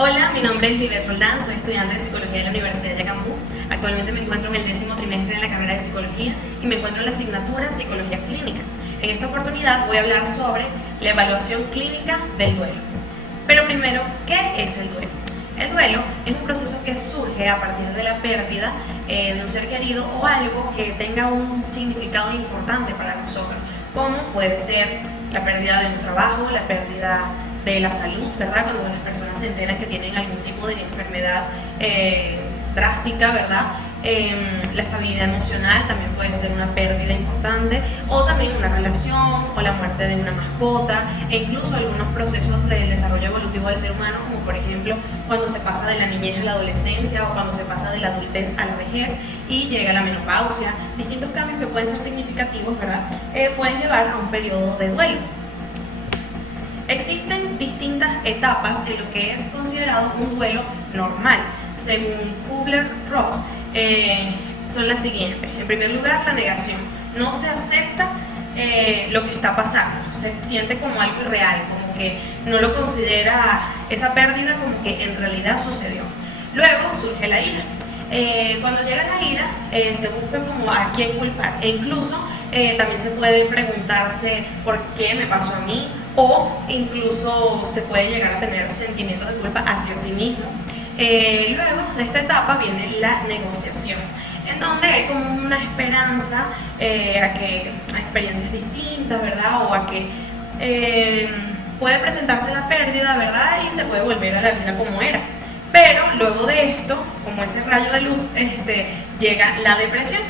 Hola, mi nombre es Livet Roldán, soy estudiante de Psicología de la Universidad de Yacambú. Actualmente me encuentro en el 10º trimestre de la carrera de Psicología y me encuentro en la asignatura Psicología Clínica. En esta oportunidad voy a hablar sobre la evaluación clínica del duelo. Pero primero, ¿qué es el duelo? El duelo es un proceso que surge a partir de la pérdida de un ser querido o algo que tenga un significado importante para nosotros, como puede ser la pérdida de un trabajo, la pérdida de la salud, ¿verdad? Cuando las personas se enteran que tienen algún tipo de enfermedad drástica, ¿verdad? La estabilidad emocional también puede ser una pérdida importante, o también una relación, o la muerte de una mascota, e incluso algunos procesos del desarrollo evolutivo del ser humano, como por ejemplo cuando se pasa de la niñez a la adolescencia, o cuando se pasa de la adultez a la vejez y llega la menopausia. Distintos cambios que pueden ser significativos, ¿verdad? Pueden llevar a un periodo de duelo. Existen distintas etapas en lo que es considerado un duelo normal. Según Kubler-Ross, son las siguientes. En primer lugar, la negación. No se acepta lo que está pasando, se siente como algo irreal, como que no lo considera esa pérdida como que en realidad sucedió. Luego surge la ira. Cuando llega la ira, se busca como a quién culpar, e incluso también se puede preguntarse por qué me pasó a mí, o incluso se puede llegar a tener sentimientos de culpa hacia sí mismo. Luego de esta etapa viene la negociación, en donde hay como una esperanza a experiencias distintas, ¿verdad? O a que puede presentarse la pérdida, ¿verdad? Y se puede volver a la vida como era. Pero luego de esto, como ese rayo de luz, llega la depresión,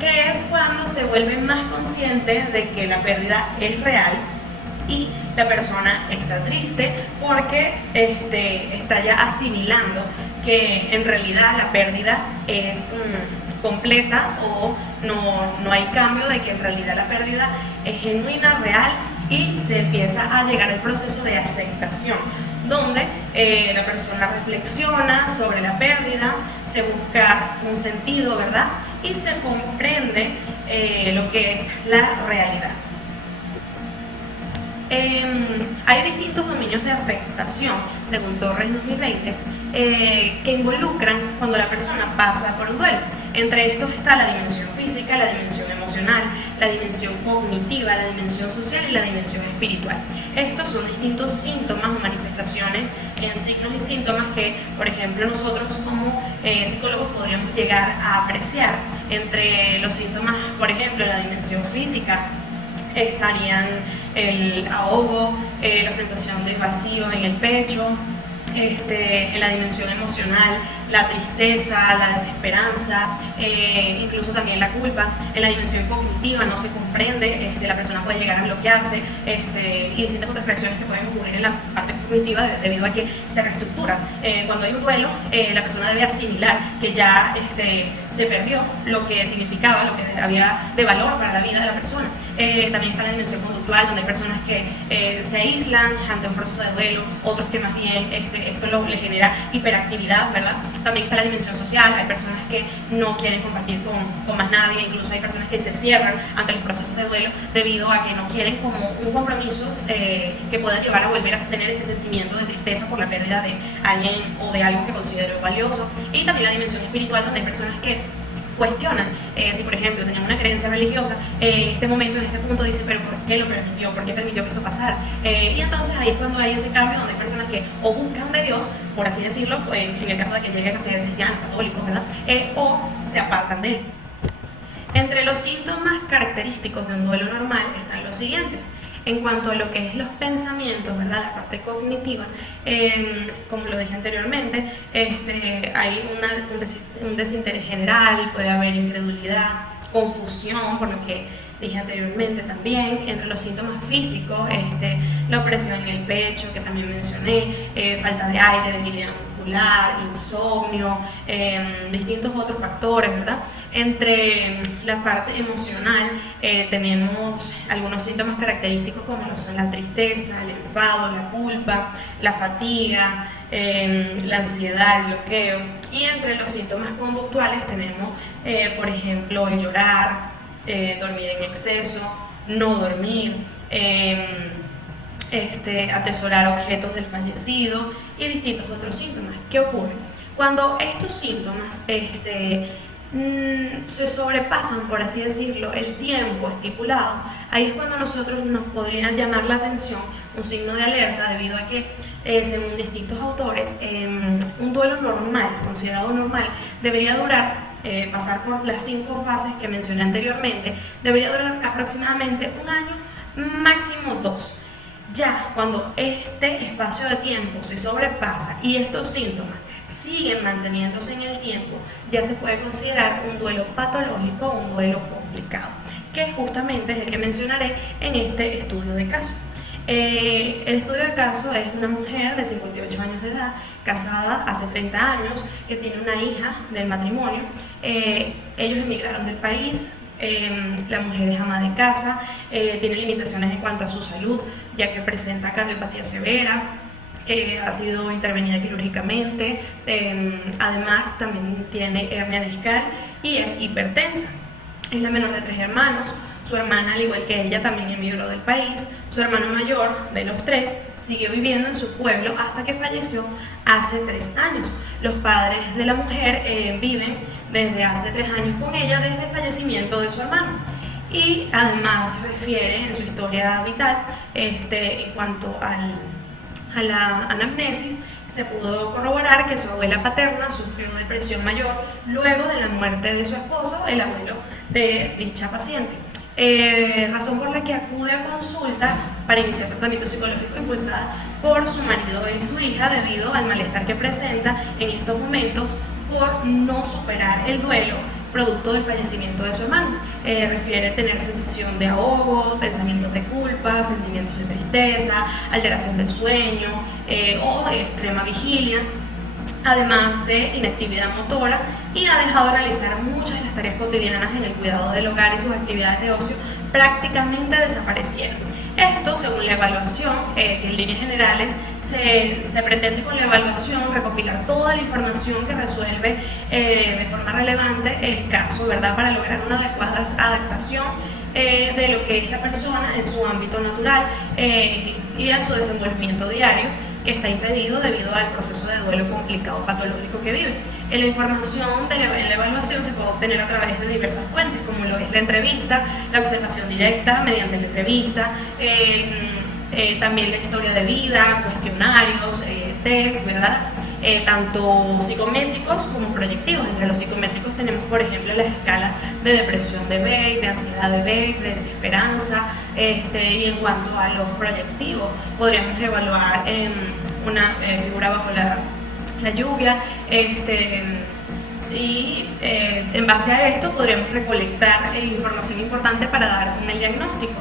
que es cuando se vuelve más consciente de que la pérdida es real y la persona está triste porque está ya asimilando que en realidad la pérdida es completa, o no hay cambio, de que en realidad la pérdida es genuina, real, y se empieza a llegar al proceso de aceptación, donde la persona reflexiona sobre la pérdida, se busca un sentido, ¿verdad? Y se comprende lo que es la realidad. Hay distintos dominios de afectación, según Torres 2020, que involucran cuando la persona pasa por un duelo. Entre estos está la dimensión física, la dimensión emocional, la dimensión cognitiva, la dimensión social y la dimensión espiritual. Estos son distintos síntomas o manifestaciones en signos y síntomas que, por ejemplo, nosotros como psicólogos podríamos llegar a apreciar. Entre los síntomas, por ejemplo, en la dimensión física estarían el ahogo, la sensación de vacío en el pecho, en la dimensión emocional, la tristeza, la desesperanza, incluso también la culpa. En la dimensión cognitiva no se comprende, la persona puede llegar a bloquearse, y distintas otras reacciones que pueden ocurrir en la parte cognitiva debido a que se reestructura. Cuando hay un duelo, la persona debe asimilar que ya se perdió lo que significaba, lo que había de valor para la vida de la persona. También está la dimensión conductual, donde hay personas que se aíslan ante un proceso de duelo, otros que más bien esto les genera hiperactividad, ¿verdad? También está la dimensión social, hay personas que no quieren compartir con más nadie, incluso hay personas que se cierran ante los procesos de duelo debido a que no quieren como un compromiso que pueda llevar a volver a tener este sentimiento de tristeza por la pérdida de alguien o de algo que considero valioso. Y también la dimensión espiritual, donde hay personas que cuestionan si, por ejemplo, tenían una creencia religiosa, en este momento, en este punto dice, pero ¿por qué lo permitió? ¿Por qué permitió que esto pasara? Y entonces ahí es cuando hay ese cambio, donde hay personas que o buscan de Dios, por así decirlo, en el caso de que lleguen a ser cristianos, católicos, ¿verdad? O se apartan de él. Entre los síntomas característicos de un duelo normal están los siguientes. En cuanto a lo que es los pensamientos, ¿verdad? La parte cognitiva, como lo dije anteriormente, hay un desinterés general, puede haber incredulidad, confusión, por lo que dije anteriormente también. Entre los síntomas físicos, la opresión en el pecho, que también mencioné, falta de aire, debilidad muscular, insomnio, distintos otros factores, ¿verdad? Entre la parte emocional tenemos algunos síntomas característicos como lo son la tristeza, el enfado, la culpa, la fatiga, la ansiedad, el bloqueo. Y entre los síntomas conductuales tenemos, por ejemplo, el llorar, dormir en exceso, no dormir, atesorar objetos del fallecido y distintos otros síntomas. ¿Qué ocurre? Cuando estos síntomas se sobrepasan, por así decirlo, el tiempo estipulado, ahí es cuando nosotros nos podría llamar la atención un signo de alerta, debido a que, según distintos autores, un duelo normal, considerado normal, debería durar, pasar por las 5 fases que mencioné anteriormente, debería durar aproximadamente un año, máximo 2. Ya cuando este espacio de tiempo se sobrepasa y estos síntomas siguen manteniéndose en el tiempo, ya se puede considerar un duelo patológico o un duelo complicado, que justamente es el que mencionaré en este estudio de caso. El estudio de caso es una mujer de 58 años de edad, casada hace 30 años, que tiene una hija del matrimonio. Ellos emigraron del país. La mujer es ama de casa, tiene limitaciones en cuanto a su salud, ya que presenta cardiopatía severa, ha sido intervenida quirúrgicamente, además también tiene hernia discal y es hipertensa. Es la menor de 3 hermanos. Su hermana, al igual que ella, también emigró del país. Su hermano mayor, de los 3, siguió viviendo en su pueblo hasta que falleció hace 3 años. Los padres de la mujer viven desde hace 3 años con ella desde el fallecimiento de su hermano. Y además refiere en su historia vital, en cuanto a la anamnesis, se pudo corroborar que su abuela paterna sufrió depresión mayor luego de la muerte de su esposo, el abuelo de dicha paciente. Razón por la que acude a consulta para iniciar tratamiento psicológico impulsada por su marido y su hija, debido al malestar que presenta en estos momentos por no superar el duelo producto del fallecimiento de su hermano. Refiere tener sensación de ahogo, pensamientos de culpa, sentimientos de tristeza, alteración del sueño o extrema vigilia, además de inactividad motora, y ha dejado de realizar muchas de las tareas cotidianas en el cuidado del hogar, y sus actividades de ocio prácticamente desaparecieron. Esto, según la evaluación, que en líneas generales se pretende con la evaluación recopilar toda la información que resuelve de forma relevante el caso, ¿verdad?, para lograr una adecuada adaptación de lo que es la persona en su ámbito natural y a su desenvolvimiento diario, que está impedido debido al proceso de duelo complicado patológico que vive. La información en la evaluación se puede obtener a través de diversas fuentes, como lo es la entrevista, la observación directa mediante la entrevista, también la historia de vida, cuestionarios, test, ¿verdad? Tanto psicométricos como proyectivos. Entre los psicométricos tenemos, por ejemplo, las escalas de depresión de Beck, de ansiedad de Beck, de desesperanza, y en cuanto a los proyectivos, podríamos evaluar una figura bajo la lluvia, y en base a esto podríamos recolectar información importante para dar con el diagnóstico.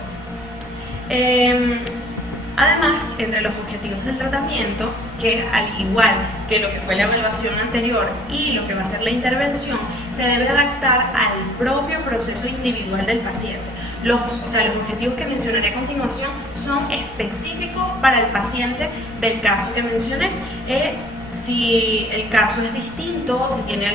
Además, entre los objetivos del tratamiento, que al igual que lo que fue la evaluación anterior y lo que va a ser la intervención, se debe adaptar al propio proceso individual del paciente. Los objetivos que mencionaré a continuación son específicos para el paciente del caso que mencioné. Si el caso es distinto, si tiene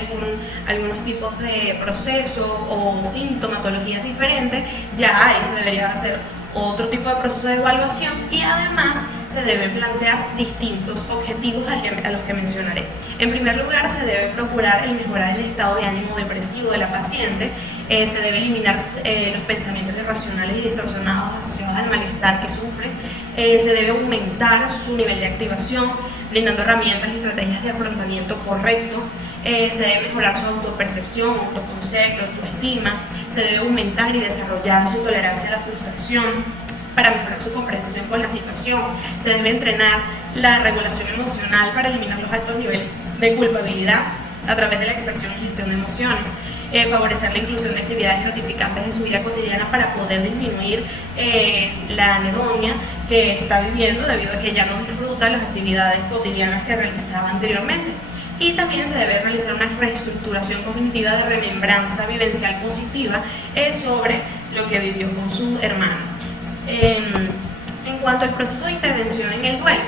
algunos tipos de proceso o sintomatologías diferentes, ya ahí se debería hacer otro tipo de proceso de evaluación, y además se deben plantear distintos objetivos a los que mencionaré. En primer lugar, se debe procurar el mejorar el estado de ánimo depresivo de la paciente. Se debe eliminar los pensamientos irracionales y distorsionados asociados al malestar que sufre. Se debe aumentar su nivel de activación, brindando herramientas y estrategias de afrontamiento correcto. Se debe mejorar su autopercepción, autoconcepto, autoestima. Se debe aumentar y desarrollar su tolerancia a la frustración para mejorar su comprensión con la situación. Se debe entrenar la regulación emocional para eliminar los altos niveles de culpabilidad a través de la expresión y gestión de emociones. Favorecer la inclusión de actividades gratificantes en su vida cotidiana para poder disminuir la anedonia que está viviendo debido a que ya no disfruta las actividades cotidianas que realizaba anteriormente. Y también se debe realizar una reestructuración cognitiva de remembranza vivencial positiva sobre lo que vivió con su hermano. En cuanto al proceso de intervención en el duelo,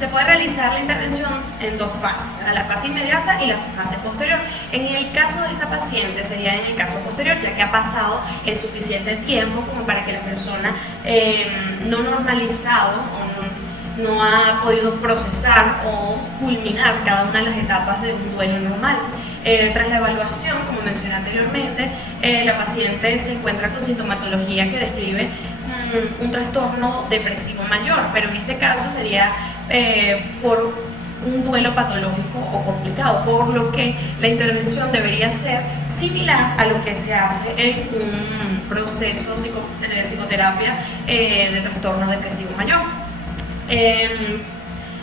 Se puede realizar la intervención en dos fases, la fase inmediata y la fase posterior. En el caso de esta paciente sería en el caso posterior, ya que ha pasado el suficiente tiempo como para que la persona no normalizado o no ha podido procesar o culminar cada una de las etapas de un duelo normal. Tras la evaluación, como mencioné anteriormente, la paciente se encuentra con sintomatología que describe un trastorno depresivo mayor, pero en este caso sería por un duelo patológico o complicado, por lo que la intervención debería ser similar a lo que se hace en un proceso de psicoterapia de trastorno depresivo mayor.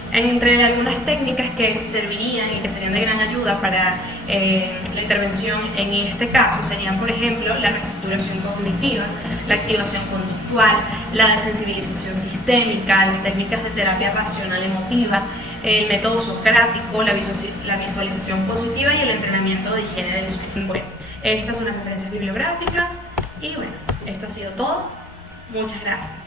Entre algunas técnicas que servirían y que serían de gran ayuda para la intervención en este caso serían, por ejemplo, la reestructuración cognitiva, la activación conductual, la desensibilización sistémica, las técnicas de terapia racional emotiva, el método socrático, la visualización positiva y el entrenamiento de higiene del sueño. Bueno, estas son las referencias bibliográficas y bueno, esto ha sido todo. Muchas gracias.